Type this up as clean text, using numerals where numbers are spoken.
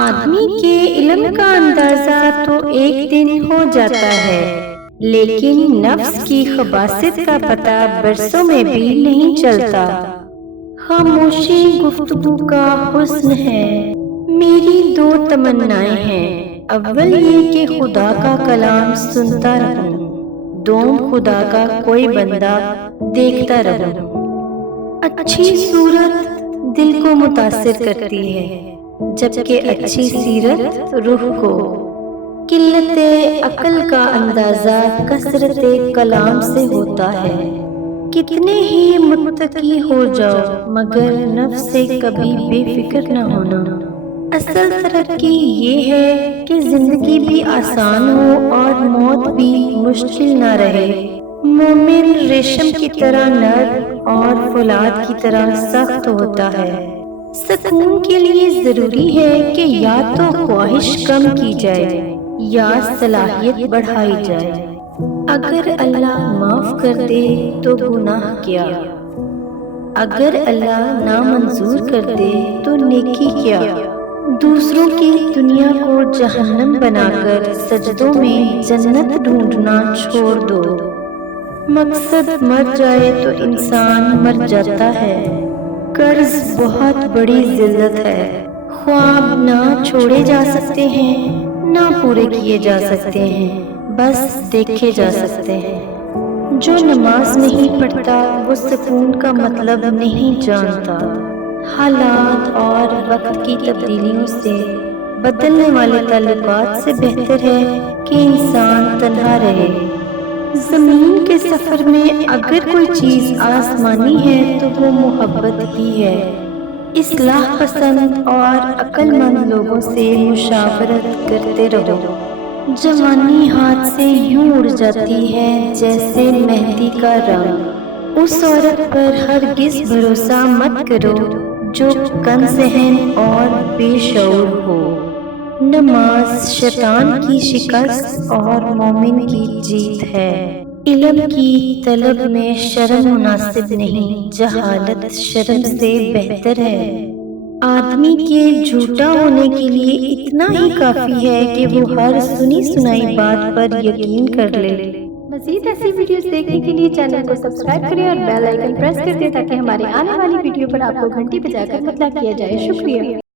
آدمی کے علم کا اندازہ تو ایک دن ہو جاتا ہے، لیکن نفس کی خباثت کا پتہ برسوں میں بھی نہیں چلتا۔ خاموشی گفتگو کا حسن ہے۔ میری دو تمنائیں ہیں، اول یہ کہ خدا کا کلام سنتا رہوں، دوم خدا کا کوئی بندہ دیکھتا رہوں۔ اچھی صورت دل کو متاثر کرتی ہے، جبکہ اچھی سیرت روح کو۔ قلت عقل کا اندازہ کثرت کلام سے ہوتا ہے۔ کتنے ہی متقی ہو جاؤ مگر نفس سے کبھی بے فکر نہ ہونا۔ اصل ترقی یہ ہے کہ زندگی بھی آسان ہو اور موت بھی مشکل نہ رہے۔ مومن ریشم کی طرح نرم اور فولاد کی طرح سخت ہوتا ہے۔ سکون کے لیے ضروری ہے کہ یا تو خواہش کم کی جائے یا صلاحیت بڑھائی جائے۔ اگر اللہ معاف کر دے تو گناہ کیا، اگر اللہ نامنظور کر دے تو نیکی کیا۔ دوسروں کی دنیا کو جہنم بنا کر سجدوں میں جنت ڈھونڈنا چھوڑ دو۔ مقصد مر جائے تو انسان مر جاتا ہے۔ قرض بہت بڑی ذلت ہے۔ خواب نہ چھوڑے جا سکتے ہیں، نہ پورے کیے جا سکتے ہیں، بس دیکھے جا سکتے ہیں۔ جو نماز نہیں پڑھتا وہ سکون کا مطلب نہیں جانتا۔ حالات اور وقت کی تبدیلیوں سے بدلنے والے تعلقات سے بہتر ہے کہ انسان تنہا رہے۔ زمین کے سفر میں اگر کوئی چیز آسمانی ہے تو وہ محبت ہی ہے۔ اصلاح پسند اور عقل مند لوگوں سے مشاورت کرتے رہو۔ جوانی ہاتھ سے یوں اڑ جاتی ہے جیسے مہندی کا رنگ۔ اس عورت پر ہرگز بھروسہ مت کرو جو کم ذہن اور بے شعور ہو۔ نماز شیطان کی شکست اور مومن کی جیت ہے۔ علم کی طلب میں شرم مناسب نہیں، جہالت شرم سے بہتر ہے۔ آدمی کے جھوٹا ہونے کے لیے اتنا ہی کافی ہے کہ وہ ہر سنی سنائی بات پر یقین کر لے۔ مزید ایسی ویڈیوز دیکھنے کے لیے چینل کو سبسکرائب کریں اور بیل آئیکن پریس کر دیں تاکہ ہمارے آنے والی ویڈیو پر آپ کو گھنٹی بجا کر اطلاع کیا جائے۔ شکریہ۔